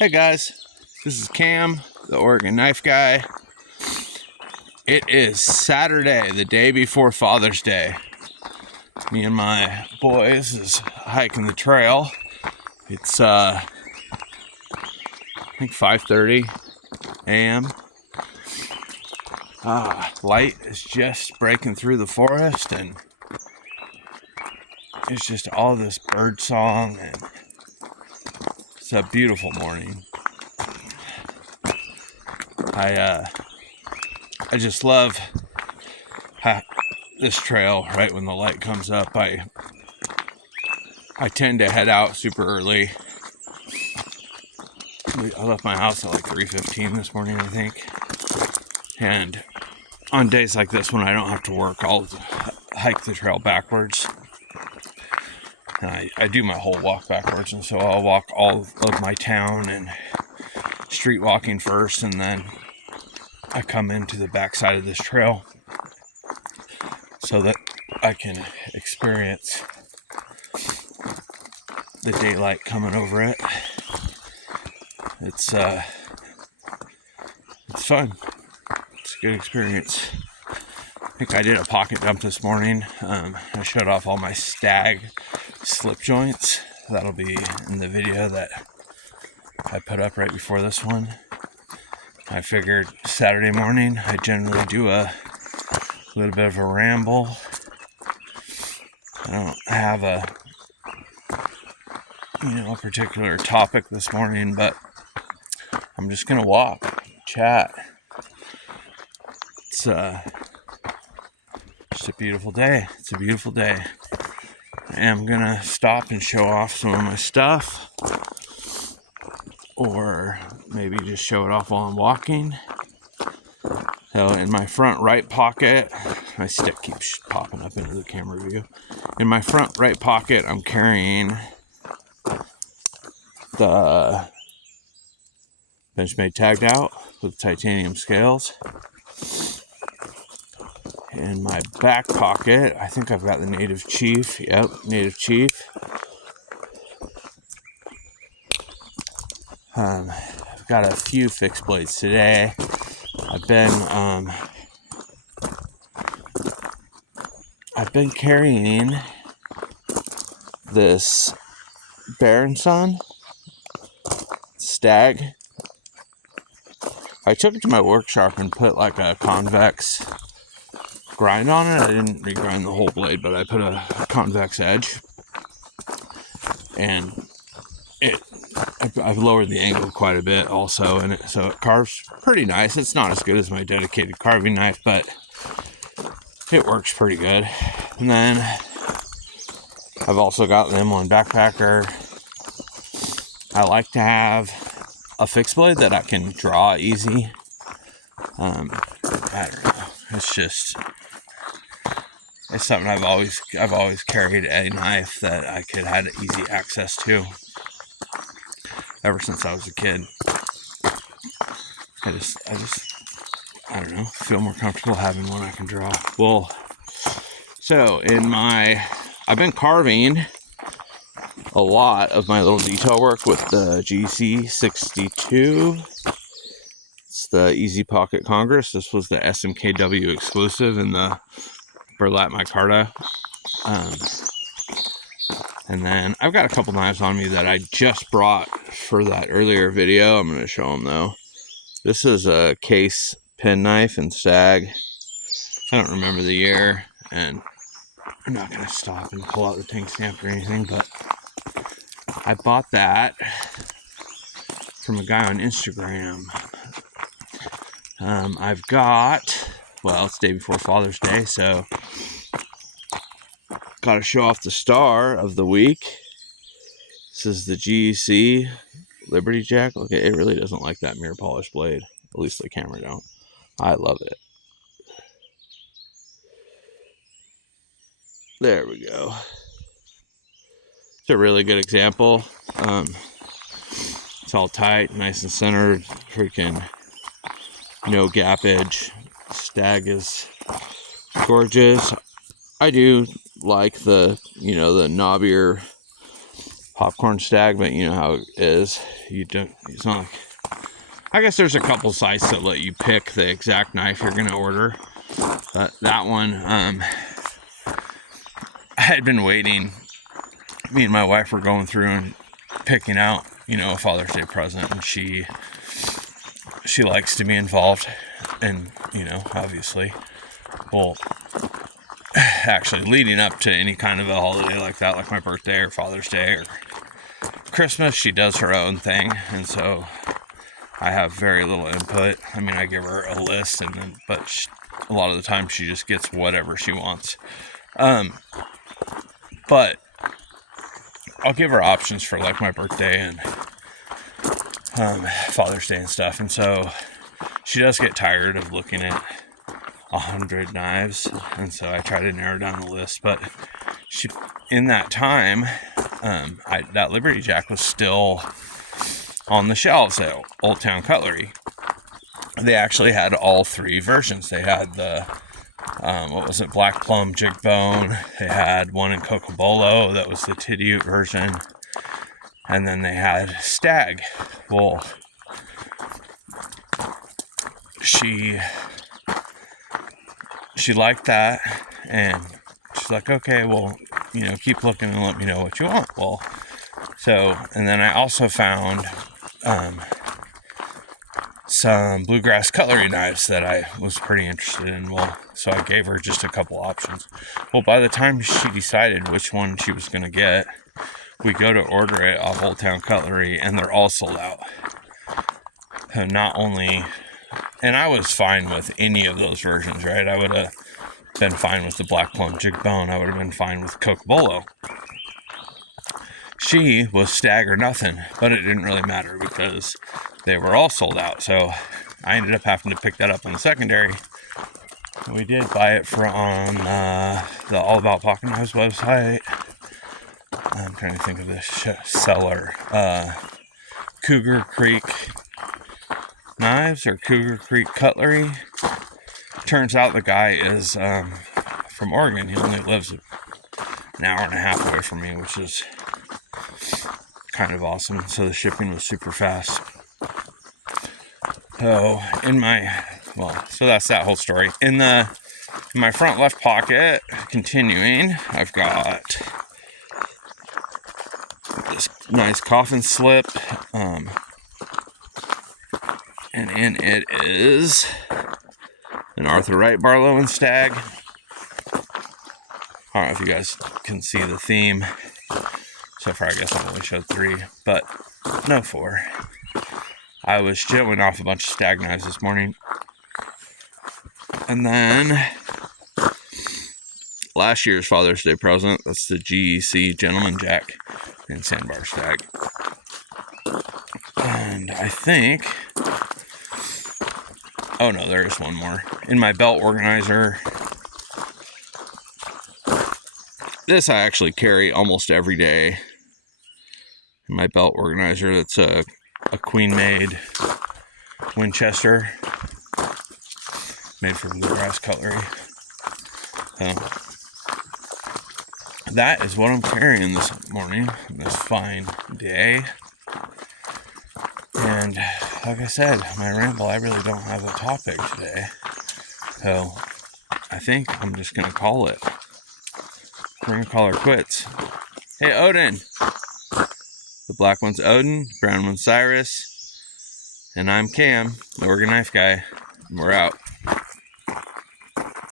Hey guys, this is Cam, the Oregon Knife Guy. It is Saturday, the day before Father's Day. Me and my boys is hiking the trail. It's I think 5:30 a.m. Light is just breaking through the forest, and it's just all this bird song, and it's a beautiful morning. I just love this trail right when the light comes up. I tend to head out super early. I left my house at like 3:15 this morning, I think. And on days like this when I don't have to work, I'll hike the trail backwards. And I do my whole walk backwards, and so I'll walk all of my town and street walking first, and then I come into the backside of this trail so that I can experience the daylight coming over it. It's fun. It's a good experience. I think I did a pocket dump this morning. I shut off all my stag slip joints. That'll be in the video that I put up right before this one. I figured Saturday morning I generally do a little bit of a ramble. I don't have a particular topic this morning, but I'm just gonna walk, chat. It's just a beautiful day. It's a beautiful day. I am gonna stop and show off some of my stuff, or maybe just show it off while I'm walking. So in my front right pocket, my stick keeps popping up into the camera view. In my front right pocket, I'm carrying the Benchmade tagged out with titanium scales. In my back pocket, I think I've got the Native Chief. Yep, Native Chief. I've got a few fixed blades today. I've been carrying this Baron Son Stag. I took it to my workshop and put like a convex grind on it. I didn't regrind the whole blade, but I put a convex edge, and I've lowered the angle quite a bit also, and so it carves pretty nice. It's not as good as my dedicated carving knife, but it works pretty good. And then I've also got the M1 backpacker. I like to have a fixed blade that I can draw easy. I don't know. It's something I've always carried a knife that I could have easy access to ever since I was a kid. I don't know, feel more comfortable having one I can draw. Well, so I've been carving a lot of my little detail work with the GEC 62. It's the Easy Pocket Congress. This was the SMKW exclusive in the burlap micarta. And then I've got a couple knives on me that I just brought for that earlier video. I'm going to show them though. This is a case pen knife in Stag. I don't remember the year, and I'm not going to stop and pull out the tank stamp or anything, but I bought that from a guy on Instagram. I've got, well, it's the day before Father's Day, so got to show off the star of the week. This is the GEC Liberty Jack. Look, it really doesn't like that mirror polish blade. At least the camera don't. I love it. There we go. It's a really good example. It's all tight, nice and centered. Freaking no gap edge. Stag is gorgeous. I do like the knobbier popcorn stag, but you know how it is. You don't. It's not like. I guess there's a couple sites that let you pick the exact knife you're gonna order, but that one, I had been waiting. Me and my wife were going through and picking out, you know, a Father's Day present, and she likes to be involved, and you know, obviously, well, actually leading up to any kind of a holiday like that, like my birthday or Father's Day or Christmas, she does her own thing, and so I have very little input. I mean, I give her a list, and then, but a lot of the time she just gets whatever she wants. But I'll give her options for like my birthday and Father's Day and stuff, and so she does get tired of looking at 100 knives, and so I try to narrow down the list. But she, in that time, that Liberty Jack was still on the shelves at Old Town Cutlery. They actually had all three versions. They had the Black Plum Jig Bone. They had one in Cocobolo that was the Titty version, and then they had Stag. Well, she liked that, and she's like, okay, well, you know, keep looking and let me know what you want. Well, so, and then I also found some bluegrass cutlery knives that I was pretty interested in. Well, so I gave her just a couple options. Well, by the time she decided which one she was going to get, we go to order it off Old Town Cutlery, and they're all sold out. So not only, and I was fine with any of those versions, right? I would have been fine with the Black Plum Jig Bone. I would have been fine with Cocobolo. She was Stag or nothing, but it didn't really matter because they were all sold out. So I ended up having to pick that up on the secondary. We did buy it from the All About Pocket Knives website. I'm trying to think of this seller. Cougar Creek Knives or Cougar Creek Cutlery. Turns out the guy is from Oregon. He only lives an hour and a half away from me, which is kind of awesome. So the shipping was super fast. So so that's that whole story. In my front left pocket, continuing, I've got this nice coffin slip, and in it is an Arthur Wright Barlow and Stag. I don't know if you guys can see the theme. So far, I guess I've only showed 3, but no 4. I was showing off a bunch of Stag knives this morning. And then last year's Father's Day present, that's the GEC Gentleman Jack and Sandbar Stag. And I think, oh no, there is one more. In my belt organizer, this I actually carry almost every day. In my belt organizer, that's a Queen-made Winchester, made from bluegrass cutlery. That is what I'm carrying this morning, this fine day. And like I said, my ramble, I really don't have a topic today. So I think I'm just going to call it. We're going to call her quits. Hey, Odin. The black one's Odin, the brown one's Cyrus. And I'm Cam, the Oregon Knife Guy. And we're out.